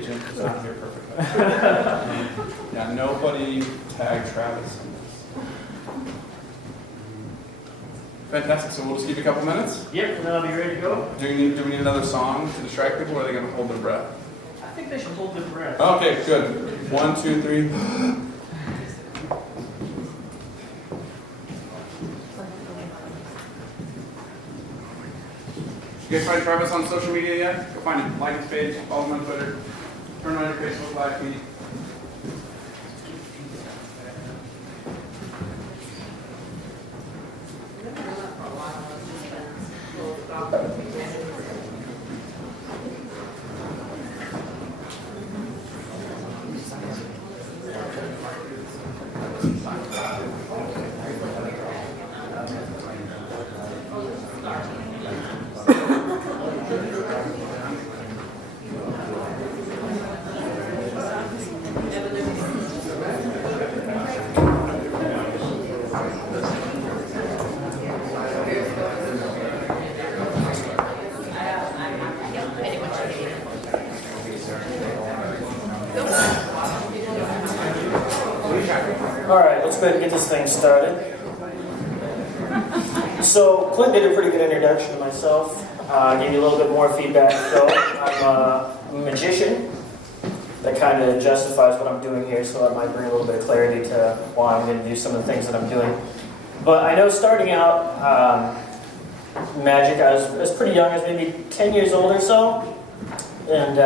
agent is not here perfectly. Yeah, nobody tag Travis in this. Fantastic, so we'll just give you a couple minutes. Yep, and then I'll be ready to go. Do we need another song to distract people, or are they going to hold their breath? I think they should hold their breath. Okay, good. 1, 2, 3. You guys find Travis on social media yet? Go find him. Like his page, follow him on Twitter, turn on your Facebook Live feed. Alright, let's go ahead and get this thing started. So, Clint did a pretty good introduction to myself. Gave you a little bit more feedback. So, I'm a magician. That kind of justifies what I'm doing here, so that might bring a little bit of clarity to why I'm going to do some of the things that I'm doing. But I know starting out, magic, I was pretty young. I was maybe 10 years old or so. And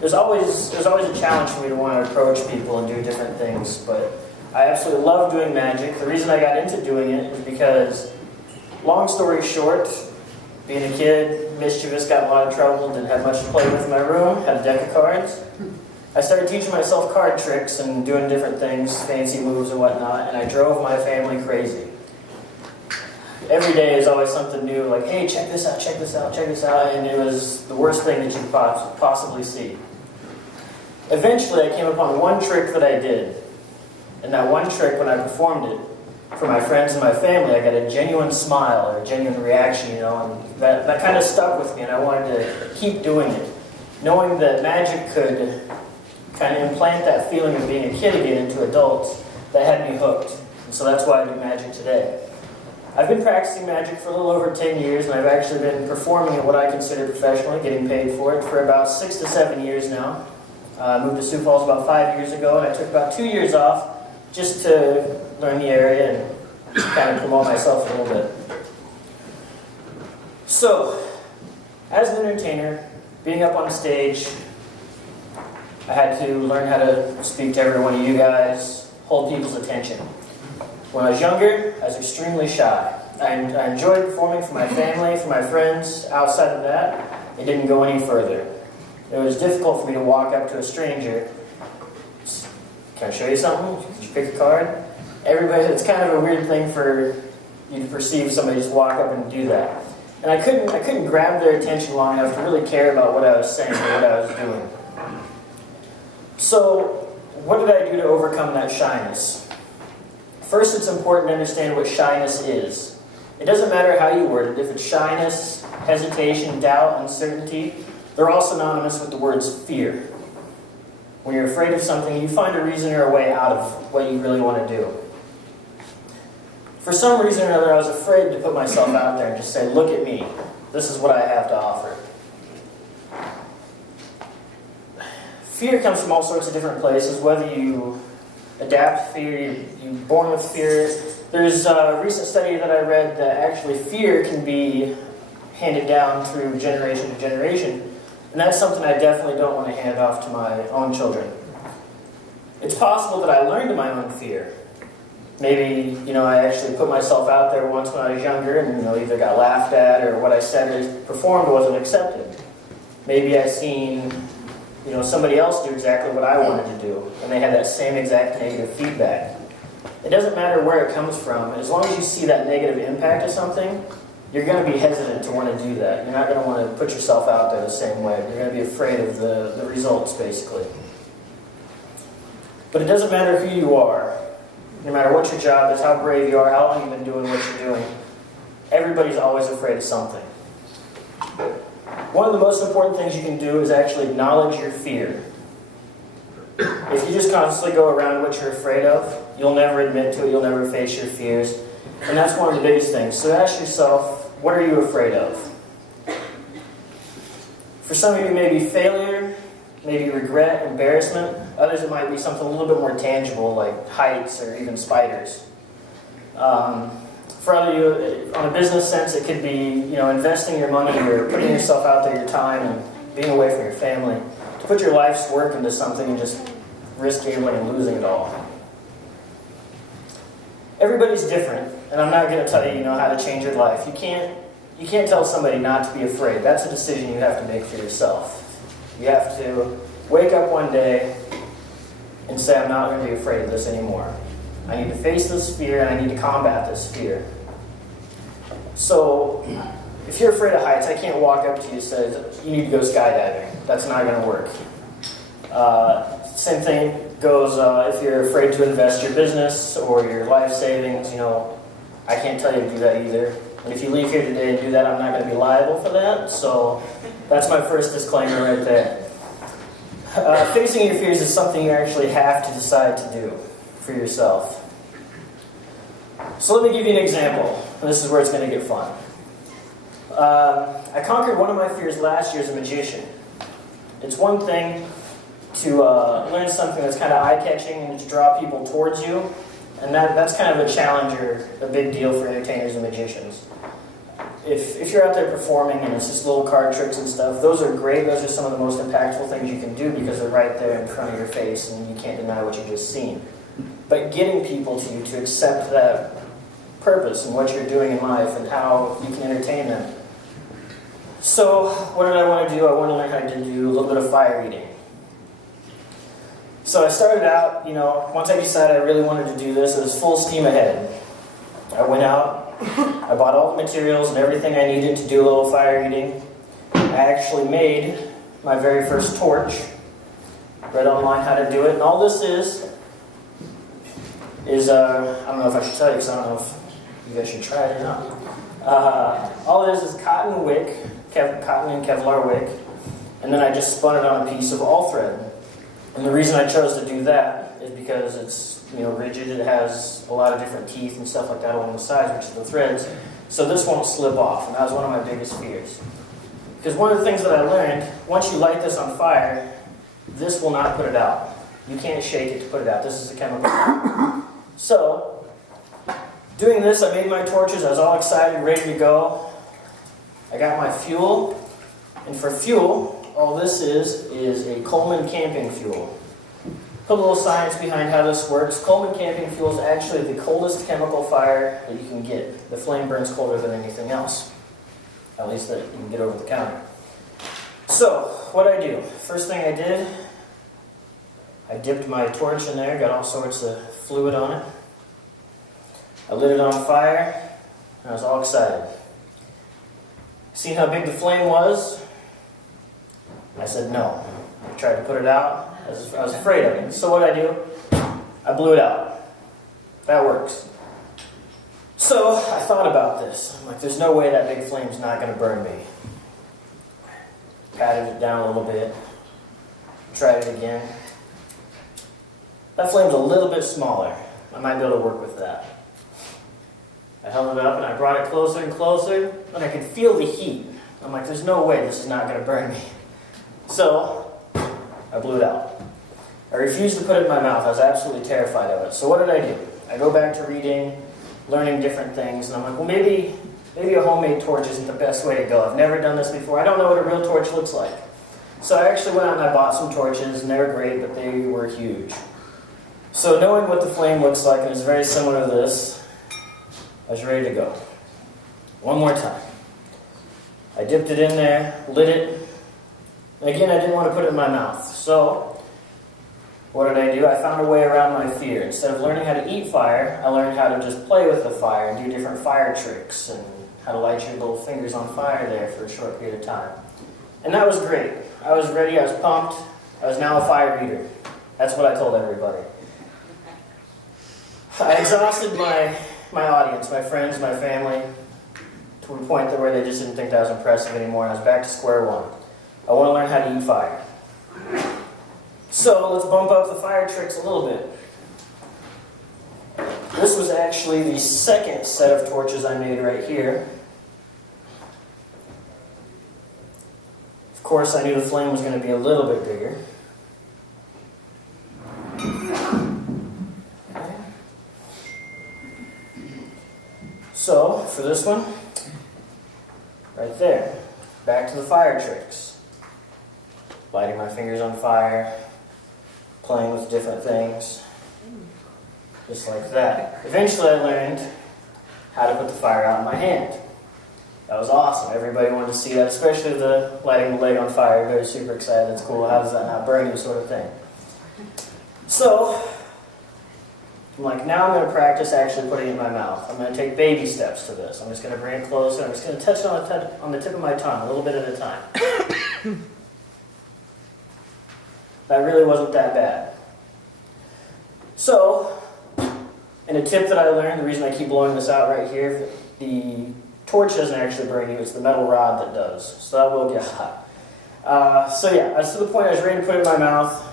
there's always a challenge for me to want to approach people and do different things. But I absolutely love doing magic. The reason I got into doing it is because, long story short, being a kid, mischievous, got in a lot of trouble, didn't have much to play with in my room, had a deck of cards. I started teaching myself card tricks and doing different things, fancy moves and whatnot, and I drove my family crazy. Every day is always something new, like, hey, check this out, check this out, check this out, and it was the worst thing that you could possibly see. Eventually, I came upon one trick that I did. And that one trick, when I performed it for my friends and my family, I got a genuine smile or a genuine reaction, and that kind of stuck with me, and I wanted to keep doing it. Knowing that magic could kind of implant that feeling of being a kid again into adults, that had me hooked. And so that's why I do magic today. I've been practicing magic for a little over 10 years, and I've actually been performing at what I consider professionally, getting paid for it, for about 6 to 7 years now. I moved to Sioux Falls about 5 years ago, and I took about 2 years off just to learn the area and kind of promote myself a little bit. So, as an entertainer, being up on stage, I had to learn how to speak to every one of you guys, hold people's attention. When I was younger, I was extremely shy. I enjoyed performing for my family, for my friends. Outside of that, it didn't go any further. It was difficult for me to walk up to a stranger. Can I show you something? Did you pick a card? Everybody, it's kind of a weird thing for you to perceive somebody just walk up and do that. And I couldn't grab their attention long enough to really care about what I was saying or what I was doing. So, what did I do to overcome that shyness? First, it's important to understand what shyness is. It doesn't matter how you word it. If it's shyness, hesitation, doubt, uncertainty, they're all synonymous with the words fear. When you're afraid of something, you find a reason or a way out of what you really want to do. For some reason or another, I was afraid to put myself out there and just say, look at me. This is what I have to offer. Fear comes from all sorts of different places, whether you adapt fear, you're born with fear. There's a recent study that I read that actually fear can be handed down through generation to generation. And that's something I definitely don't want to hand off to my own children. It's possible that I learned my own fear. Maybe, I actually put myself out there once when I was younger and, either got laughed at or what I said or performed wasn't accepted. Maybe I seen, somebody else do exactly what I wanted to do, and they had that same exact negative feedback. It doesn't matter where it comes from. As long as you see that negative impact of something, you're going to be hesitant to want to do that. You're not going to want to put yourself out there the same way. You're going to be afraid of the results, basically. But it doesn't matter who you are. No matter what your job is, how brave you are, how long you've been doing what you're doing. Everybody's always afraid of something. One of the most important things you can do is actually acknowledge your fear. If you just constantly go around what you're afraid of, you'll never admit to it, you'll never face your fears. And that's one of the biggest things. So ask yourself, what are you afraid of? For some of you, maybe failure, maybe regret, embarrassment. Others, it might be something a little bit more tangible, like heights or even spiders. For other you, on a business sense, it could be, investing your money or putting yourself out there, your time, and being away from your family. To put your life's work into something and just risk gambling and losing it all. Everybody's different, and I'm not going to tell you, how to change your life. You can't tell somebody not to be afraid. That's a decision you have to make for yourself. You have to wake up one day and say, I'm not going to be afraid of this anymore. I need to face this fear, and I need to combat this fear. So, if you're afraid of heights, I can't walk up to you and say, you need to go skydiving. That's not going to work. Same thing goes if you're afraid to invest your business or your life savings, I can't tell you to do that either. And if you leave here today and do that, I'm not going to be liable for that. So that's my first disclaimer right there. Facing your fears is something you actually have to decide to do for yourself. So let me give you an example. This is where it's going to get fun. I conquered one of my fears last year as a magician. It's one thing to learn something that's kind of eye-catching and to draw people towards you. And that's kind of a challenge or a big deal for entertainers and magicians. If you're out there performing and it's just little card tricks and stuff, those are great. Those are some of the most impactful things you can do because they're right there in front of your face and you can't deny what you've just seen. But getting people to accept that purpose and what you're doing in life and how you can entertain them. So what did I want to do? I wanted to learn how to do a little bit of fire eating. So I started out, once I decided I really wanted to do this, it was full steam ahead. I went out, I bought all the materials and everything I needed to do a little fire eating. I actually made my very first torch. Read online how to do it. And all this is I don't know if I should tell you because I don't know if you guys should try it or not. All it is cotton wick, cotton and Kevlar wick, and then I just spun it on a piece of all thread. And the reason I chose to do that is because it's rigid. It has a lot of different teeth and stuff like that along the sides, which are the threads. So this won't slip off, and that was one of my biggest fears. Because one of the things that I learned, once you light this on fire, this will not put it out. You can't shake it to put it out. This is a chemical. So, doing this, I made my torches. I was all excited, ready to go. I got my fuel, and for fuel, all this is a Coleman camping fuel. Put a little science behind how this works. Coleman camping fuel is actually the coldest chemical fire that you can get. The flame burns colder than anything else, at least that you can get over the counter. So, what I do? First thing I did, I dipped my torch in there, got all sorts of fluid on it. I lit it on fire, and I was all excited. Seen how big the flame was? I said no. I tried to put it out. I was afraid of it. So what I do? I blew it out. That works. So I thought about this. I'm like, there's no way that big flame's not going to burn me. Patted it down a little bit. Tried it again. That flame's a little bit smaller. I might be able to work with that. I held it up and I brought it closer and closer, and I could feel the heat. I'm like, there's no way this is not going to burn me. So, I blew it out. I refused to put it in my mouth. I was absolutely terrified of it. So what did I do? I go back to reading, learning different things, and I'm like, well, maybe a homemade torch isn't the best way to go. I've never done this before. I don't know what a real torch looks like. So I actually went out and I bought some torches, and they were great, but they were huge. So knowing what the flame looks like, and it's very similar to this, I was ready to go. One more time. I dipped it in there, lit it. And again, I didn't want to put it in my mouth. So, what did I do? I found a way around my fear. Instead of learning how to eat fire, I learned how to just play with the fire and do different fire tricks and how to light your little fingers on fire there for a short period of time. And that was great. I was ready, I was pumped. I was now a fire eater. That's what I told everybody. I exhausted my audience, my friends, my family, to a point where they just didn't think that was impressive anymore. I was back to square one. I want to learn how to eat fire. So let's bump up the fire tricks a little bit. This was actually the second set of torches I made right here. Of course, I knew the flame was going to be a little bit bigger. So, for this one, right there, back to the fire tricks. Lighting my fingers on fire, playing with different things, just like that. Eventually I learned how to put the fire out in my hand. That was awesome. Everybody wanted to see that, especially the lighting the leg on fire. Everybody's super excited. That's cool. How does that not burn you, sort of thing. So, I'm like, now I'm going to practice actually putting it in my mouth. I'm going to take baby steps to this. I'm just going to bring it closer. I'm just going to touch it on the tip of my tongue, a little bit at a time. That really wasn't that bad. So, and a tip that I learned, the reason I keep blowing this out right here, the torch doesn't actually burn you, it's the metal rod that does. So that will get hot. So yeah, I was to the point I was ready to put it in my mouth,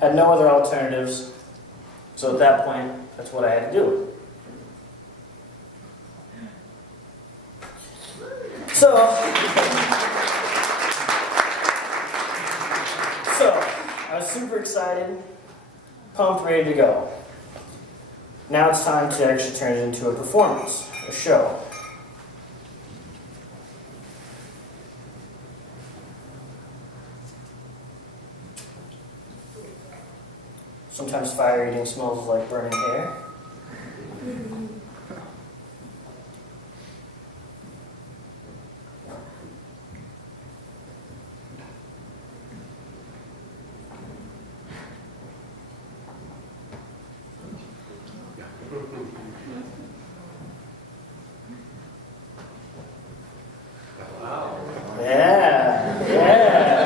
had no other alternatives. So at that point, that's what I had to do. So I was super excited, pumped, ready to go. Now it's time to actually turn it into a performance, a show. Sometimes fire eating smells like burning hair. Wow. Yeah, yeah.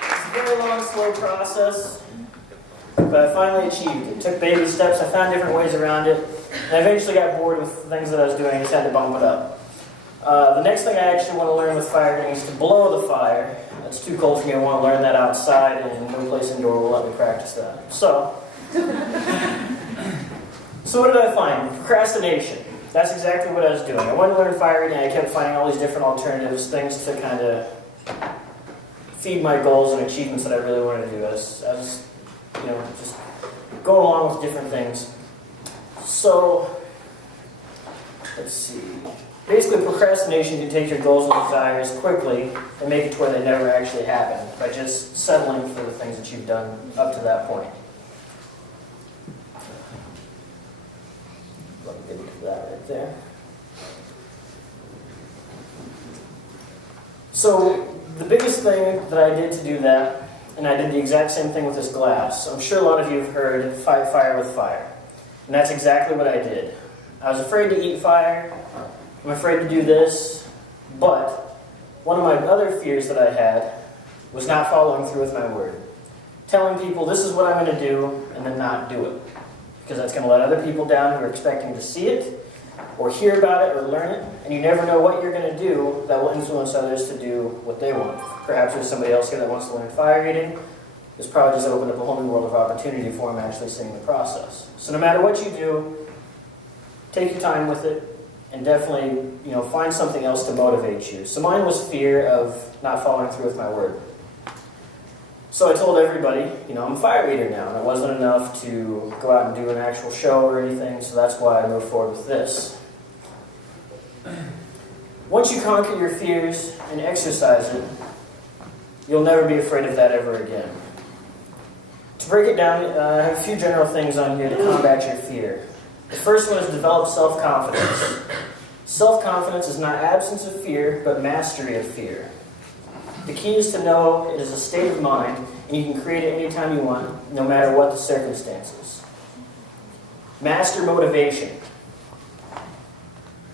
It's a very long, slow process, but I finally achieved it. It took baby steps. I found different ways around it, and I eventually got bored with the things that I was doing. I just had to bump it up. The next thing I actually want to learn with fire is to blow the fire. It's too cold for me. I want to learn that outside, and no place indoor will let me practice that. So what did I find? Procrastination. That's exactly what I was doing. I wanted to learn fire eating. I kept finding all these different alternatives, things to kind of feed my goals and achievements that I really wanted to do. I was just going along with different things. So, let's see. Basically, procrastination can take your goals and desires quickly and make it to where they never actually happen by just settling for the things that you've done up to that point. Let me get into that right there. So, the biggest thing that I did to do that, and I did the exact same thing with this glass. I'm sure a lot of you have heard fight fire with fire. And that's exactly what I did. I was afraid to eat fire. I'm afraid to do this. But one of my other fears that I had was not following through with my word. Telling people this is what I'm going to do and then not do it. Because that's going to let other people down who are expecting to see it or hear about it or learn it. And you never know what you're going to do that will influence others to do what they want. Perhaps there's somebody else here that wants to learn fire eating. This probably just opened up a whole new world of opportunity for them actually seeing the process. So no matter what you do, take your time with it and definitely, find something else to motivate you. So mine was fear of not following through with my word. So I told everybody, I'm a fire eater now, and it wasn't enough to go out and do an actual show or anything, so that's why I moved forward with this. Once you conquer your fears and exercise it, you'll never be afraid of that ever again. To break it down, I have a few general things on here to combat your fear. The first one is develop self-confidence. Self-confidence is not absence of fear, but mastery of fear. The key is to know it is a state of mind, and you can create it anytime you want, no matter what the circumstances. Master motivation.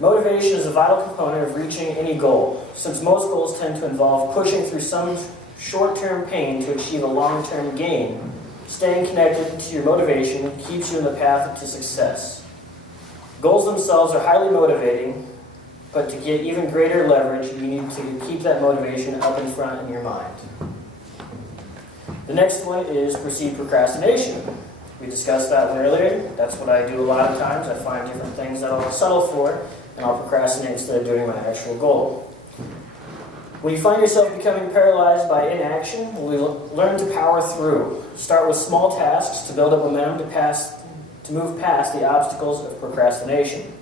Motivation is a vital component of reaching any goal, since most goals tend to involve pushing through some short-term pain to achieve a long-term gain. Staying connected to your motivation keeps you in the path to success. Goals themselves are highly motivating, but to get even greater leverage, you need to keep that motivation up in front in your mind. The next one is perceived procrastination. We discussed that one earlier. That's what I do a lot of times. I find different things that I'll settle for, and I'll procrastinate instead of doing my actual goal. When you find yourself becoming paralyzed by inaction, we learn to power through. Start with small tasks to build up momentum to move past the obstacles of procrastination.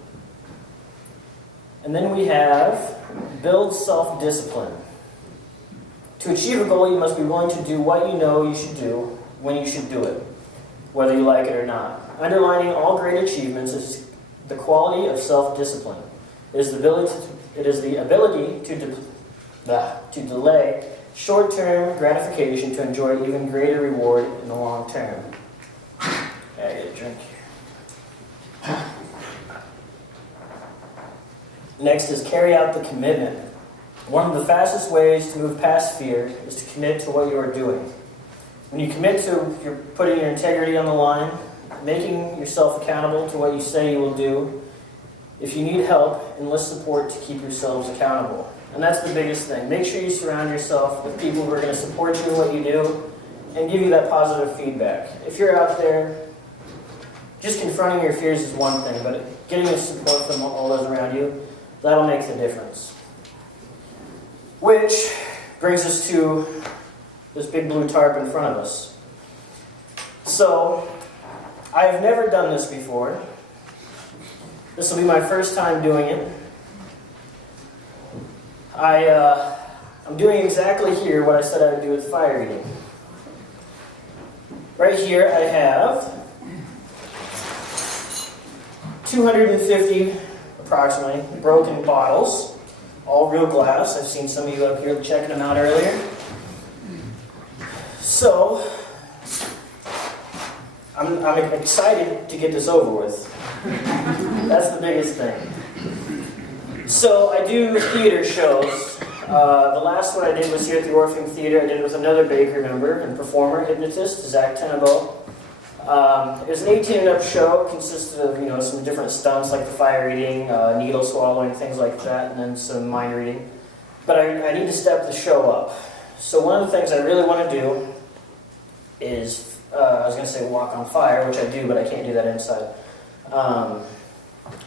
And then we have build self-discipline. To achieve a goal, you must be willing to do what you know you should do when you should do it, whether you like it or not. Underlining all great achievements is the quality of self-discipline. It is the ability to delay short-term gratification to enjoy even greater reward in the long term. I get a drink here. Next is carry out the commitment. One of the fastest ways to move past fear is to commit to what you are doing. When you commit to you're putting your integrity on the line, making yourself accountable to what you say you will do. If you need help, enlist support to keep yourselves accountable. And that's the biggest thing. Make sure you surround yourself with people who are going to support you in what you do and give you that positive feedback. If you're out there, just confronting your fears is one thing, but getting the support from all those around you, that'll make the difference. Which brings us to this big blue tarp in front of us. So, I have never done this before. This will be my first time doing it. I'm doing exactly here what I said I would do with fire eating. Right here I have 250 approximately broken bottles, all real glass. I've seen some of you up here checking them out earlier. So, I'm excited to get this over with. That's the biggest thing. So I do theater shows. The last one I did was here at the Orpheum Theater. I did it with another Baker member and performer, hypnotist, Zach Tenebo. It was an 18-and-up show. It consisted of some different stunts like the fire eating, needle swallowing, things like that, and then some mind reading. But I need to step the show up. So one of the things I really want to do is, I was going to say walk on fire, which I do, but I can't do that inside.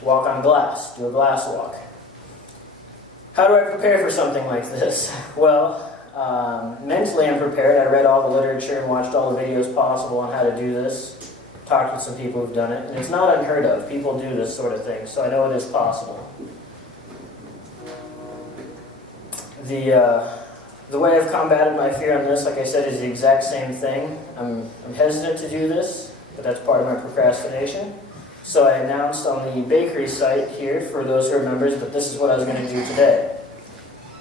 Walk on glass, do a glass walk. How do I prepare for something like this? Well, mentally I'm prepared. I read all the literature and watched all the videos possible on how to do this. Talked with some people who've done it, and it's not unheard of. People do this sort of thing, so I know it is possible. The way I've combated my fear on this, like I said, is the exact same thing. I'm hesitant to do this, but that's part of my procrastination. So I announced on the bakery site here, for those who are members, that this is what I was going to do today.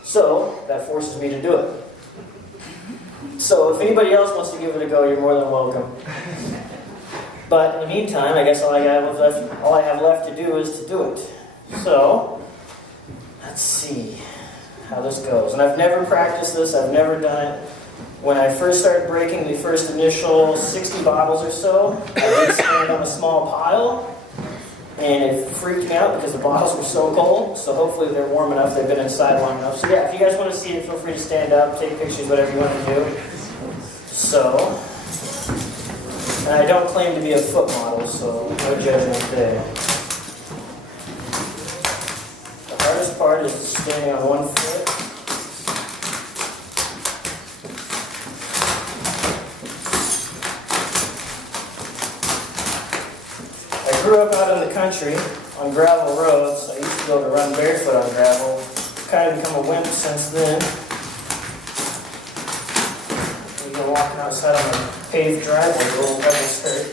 So that forces me to do it. So if anybody else wants to give it a go, you're more than welcome. But in the meantime, I guess all I have left to do is to do it. So, let's see how this goes. And I've never practiced this, I've never done it. When I first started breaking the first initial 60 bottles or so, I did stand on a small pile, and it freaked me out because the bottles were so cold. So hopefully they're warm enough, they've been inside long enough. So yeah, if you guys want to see it, feel free to stand up, take pictures, whatever you want to do. So, and I don't claim to be a foot model, so no judgment there. The hardest part is standing on one foot. I grew up out in the country on gravel roads. I used to be able to run barefoot on gravel. Kind of become a wimp since then. We've been walking outside on a paved driveway, a little rebel skirt.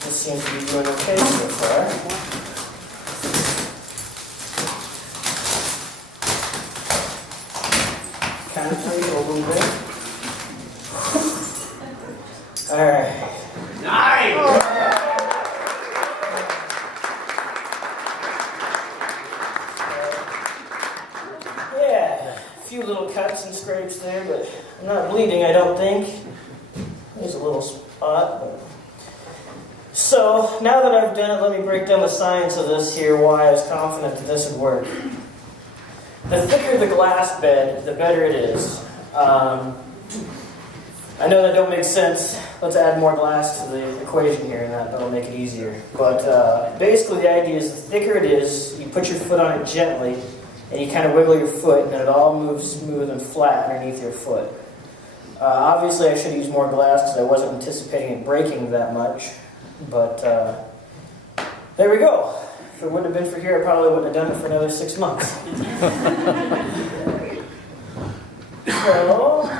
This seems to be doing okay so far. Kind of tell you a little bit. Alright. Nice! Yeah, a few little cuts and scrapes there, but I'm not bleeding, I don't think. There's a little spot, but So, now that I've done it, let me break down the science of this here, why I was confident that this would work. The thicker the glass bed, the better it is. I know that don't make sense. Let's add more glass to the equation here, and that'll make it easier. But basically the idea is the thicker it is, you put your foot on it gently, and you kind of wiggle your foot, and it all moves smooth and flat underneath your foot. Obviously I should use more glass because I wasn't anticipating it breaking that much. But there we go. If it wouldn't have been for here, I probably wouldn't have done it for another 6 months. So,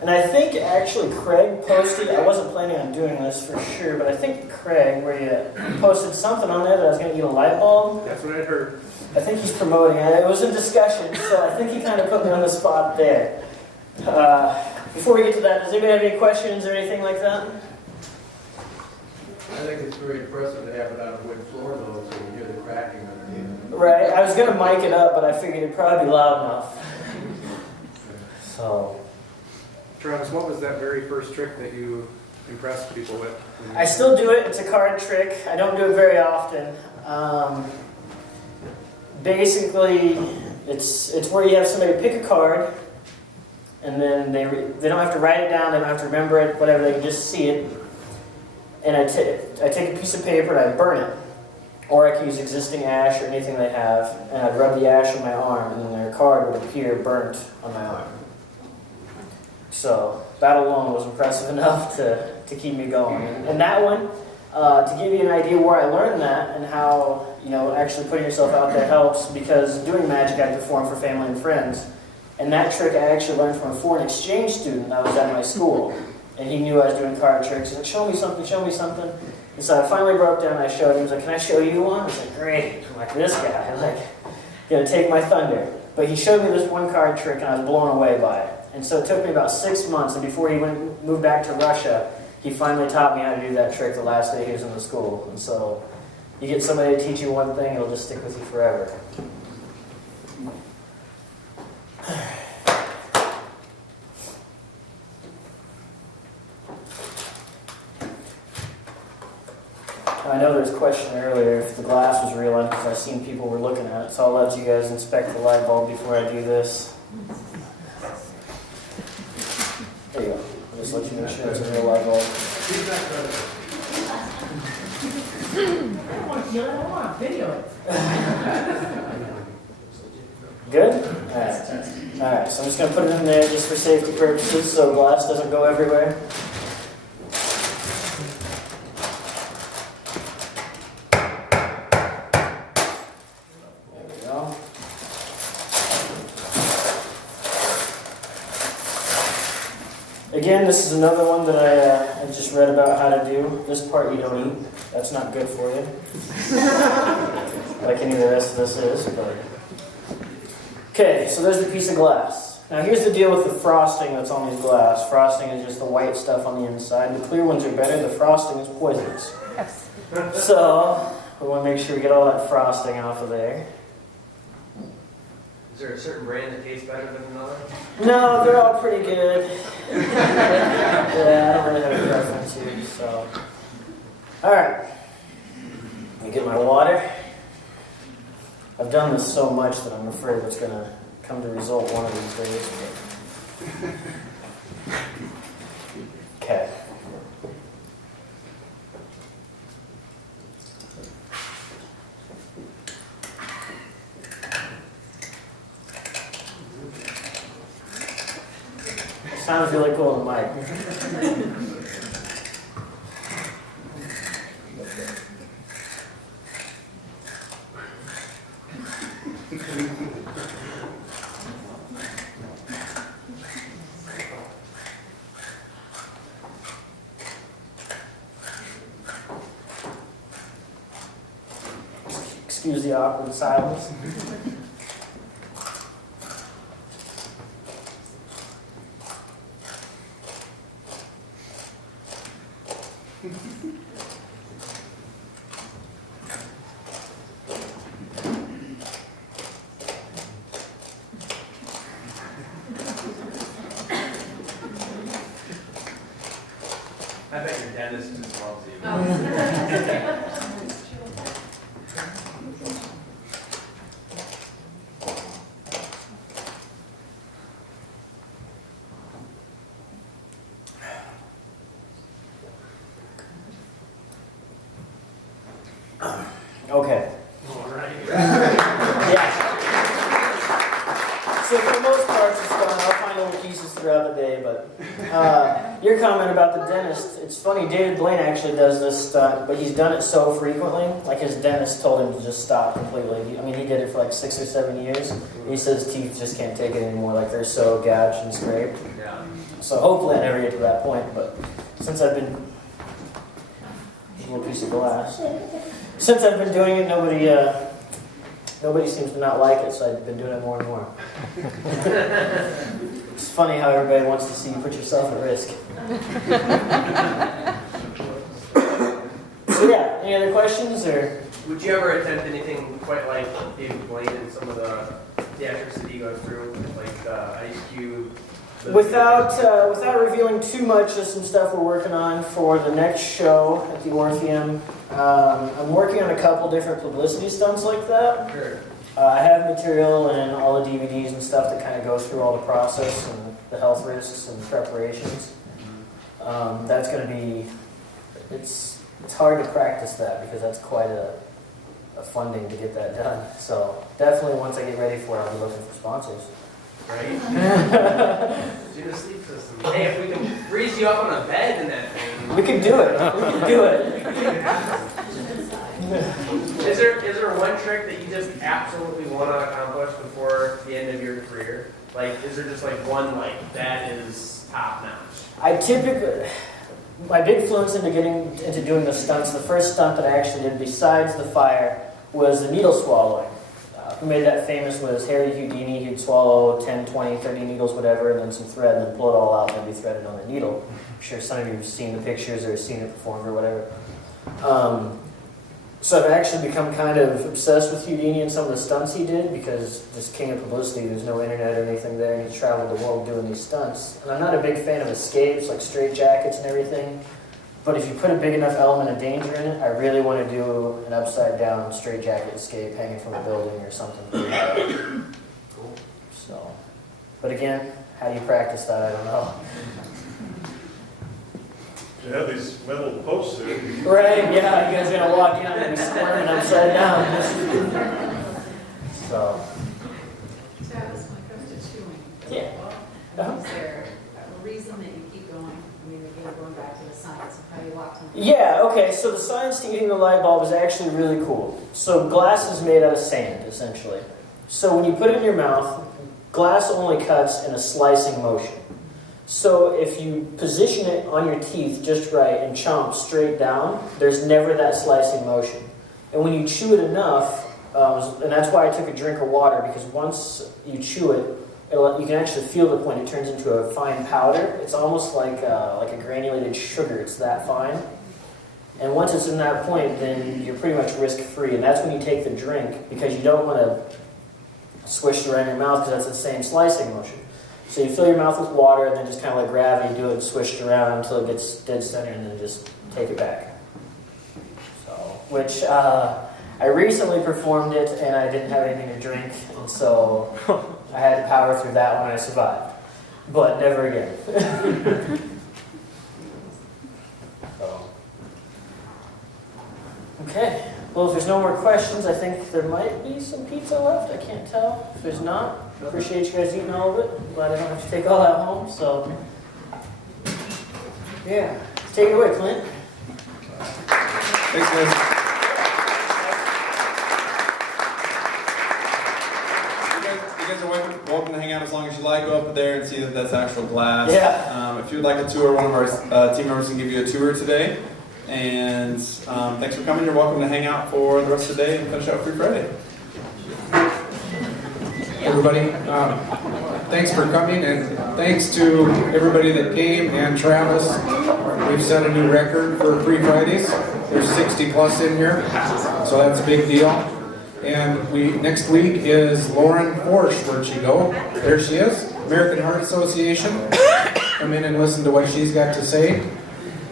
and I think actually Craig posted, I wasn't planning on doing this for sure, but I think Craig, where you posted something on there that I was going to eat a light bulb. That's what I heard. I think he's promoting it. It was in discussion, so I think he kind of put me on the spot there. Before we get to that, does anybody have any questions or anything like that? I think it's very impressive to have it on a wood floor though, so you hear the cracking underneath. Right, I was going to mic it up, but I figured it'd probably be loud enough. So, Travis, what was that very first trick that you impressed people with? I still do it. It's a card trick. I don't do it very often. Basically, it's where you have somebody pick a card, and then they don't have to write it down, they don't have to remember it, whatever, they can just see it. And I take a piece of paper and I burn it. Or I can use existing ash or anything they have, and I'd rub the ash on my arm, and then their card would appear burnt on my arm. So that alone was impressive enough to keep me going. And that one, to give you an idea where I learned that and how, actually putting yourself out there helps, because doing magic I perform for family and friends. And that trick I actually learned from a foreign exchange student that was at my school. And he knew I was doing card tricks. He's like, show me something, show me something. And so I finally broke down and I showed him. He was like, can I show you one? I was like, great. I'm like, this guy, gonna take my thunder. But he showed me this one card trick and I was blown away by it. And so it took me about 6 months, and before he moved back to Russia, he finally taught me how to do that trick the last day he was in the school. And so you get somebody to teach you one thing, it'll just stick with you forever. I know there was a question earlier if the glass was real, because I've seen people were looking at it, so I'll let you guys inspect the light bulb before I do this. There you go. I'll just let you make sure it's a real light bulb. I want to video it. Good? Alright, so I'm just going to put it in there just for safety purposes so glass doesn't go everywhere. There we go. Again, this is another one that I just read about how to do. This part you don't eat. That's not good for you. Like any of the rest of this is, but... Okay, so there's the piece of glass. Now here's the deal with the frosting that's on these glass. Frosting is just the white stuff on the inside. The clear ones are better. The frosting is poisonous. Yes. So we want to make sure we get all that frosting off of there. Is there a certain brand that tastes better than another? No, they're all pretty good. Yeah, I don't really have a preference here, so. Alright. Let me get my water. I've done this so much that I'm afraid it's going to come to result one of these days. Okay. Sounds really cool on the mic. Excuse the awkward silence. I bet your dentist just loves you. Okay. All right. Yeah. So for the most part, it's fun. I'll find little pieces throughout the day, but your comment about the dentist, it's funny, David Blaine actually does this stunt, but he's done it so frequently, like his dentist told him to just stop completely. I mean, he did it for like 6 or 7 years. He says his teeth just can't take it anymore, like they're so gouged and scraped. Yeah. So hopefully I never get to that point, but since I've been, a little piece of glass. Since I've been doing it, nobody seems to not like it, so I've been doing it more and more. It's funny how everybody wants to see you put yourself at risk. So yeah, any other questions or? Would you ever attempt anything quite like David Blaine and some of the theatrics that he goes through, like Ice Cube? Without revealing too much, there's some stuff we're working on for the next show at the Orpheum. I'm working on a couple different publicity stunts like that. Sure. I have material and all the DVDs and stuff that kind of goes through all the process and the health risks and preparations. That's going to be, it's hard to practice that because that's quite a funding to get that done. So definitely once I get ready for it, I'll be looking for sponsors. Right? Do the sleep system. Hey, if we can freeze you up on a bed in that thing. We can do it. We can do it. Is there one trick that you just absolutely want to accomplish before the end of your career? Like, is there just like one like that is top notch? My big influence into getting into doing the stunts, the first stunt that I actually did besides the fire was the needle swallowing. Who made that famous was Harry Houdini. He'd swallow 10, 20, 30 needles, whatever, and then some thread, and then pull it all out and then be threaded on the needle. I'm sure some of you have seen the pictures or seen it performed or whatever. So I've actually become kind of obsessed with Houdini and some of the stunts he did because just king of publicity, there's no internet or anything there, and he's traveled the world doing these stunts. And I'm not a big fan of escapes, like straight jackets and everything, but if you put a big enough element of danger in it, I really want to do an upside down straight jacket escape hanging from a building or something pretty high. Cool. So, but again, how do you practice that? I don't know. You have these metal posts there. Right, yeah, you guys are gonna walk in and be squirming upside down. So, Travis, when it comes to chewing. Yeah. Is there a reason that you keep going? I mean, again, going back to the science of how you walk something. yeah, okay, so the science to eating the light bulb is actually really cool. So glass is made out of sand, essentially. So when you put it in your mouth, glass only cuts in a slicing motion. So if you position it on your teeth just right and chomp straight down, there's never that slicing motion. And when you chew it enough, and that's why I took a drink of water, because once you chew it, you can actually feel the point. It turns into a fine powder. It's almost like a granulated sugar. It's that fine. And once it's in that point, then you're pretty much risk-free. And that's when you take the drink, because you don't want to swish it around your mouth, because that's the same slicing motion. So you fill your mouth with water, and then just kind of like gravity, do it, swish it around until it gets dead center, and then just take it back. So, which I recently performed it, and I didn't have anything to drink, and so I had to power through that one, and I survived. But never again. So. Okay. Well, if there's no more questions, I think there might be some pizza left. I can't tell. If there's not, appreciate you guys eating all of it. I'm glad I don't have to take all that home. So, yeah. Take it away, Clint. Thanks, guys. You guys are welcome to hang out as long as you like. Go up there and see that that's actual glass. Yeah. If you'd like a tour, one of our team members can give you a tour today. And thanks for coming. You're welcome to hang out for the rest of the day and finish out Free Friday. Everybody, thanks for coming, and thanks to everybody that came, and Travis. We've set a new record for Free Fridays. There's 60 plus in here, so that's a big deal. And next week is Lauren Forsch. Where'd she go? There she is. American Heart Association. Come in and listen to what she's got to say.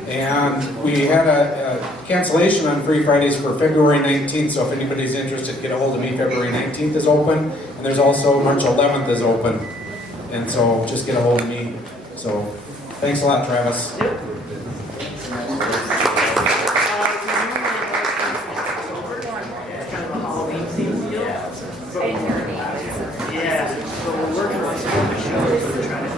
And we had a cancellation on Free Fridays for February 19th, so if anybody's interested, get a hold of me. February 19th is open, and there's also March 11th is open. And so just get a hold of me. So thanks a lot, Travis. Kind of a Halloween themed deal. Yeah, so we're working on some of the shows we're trying to.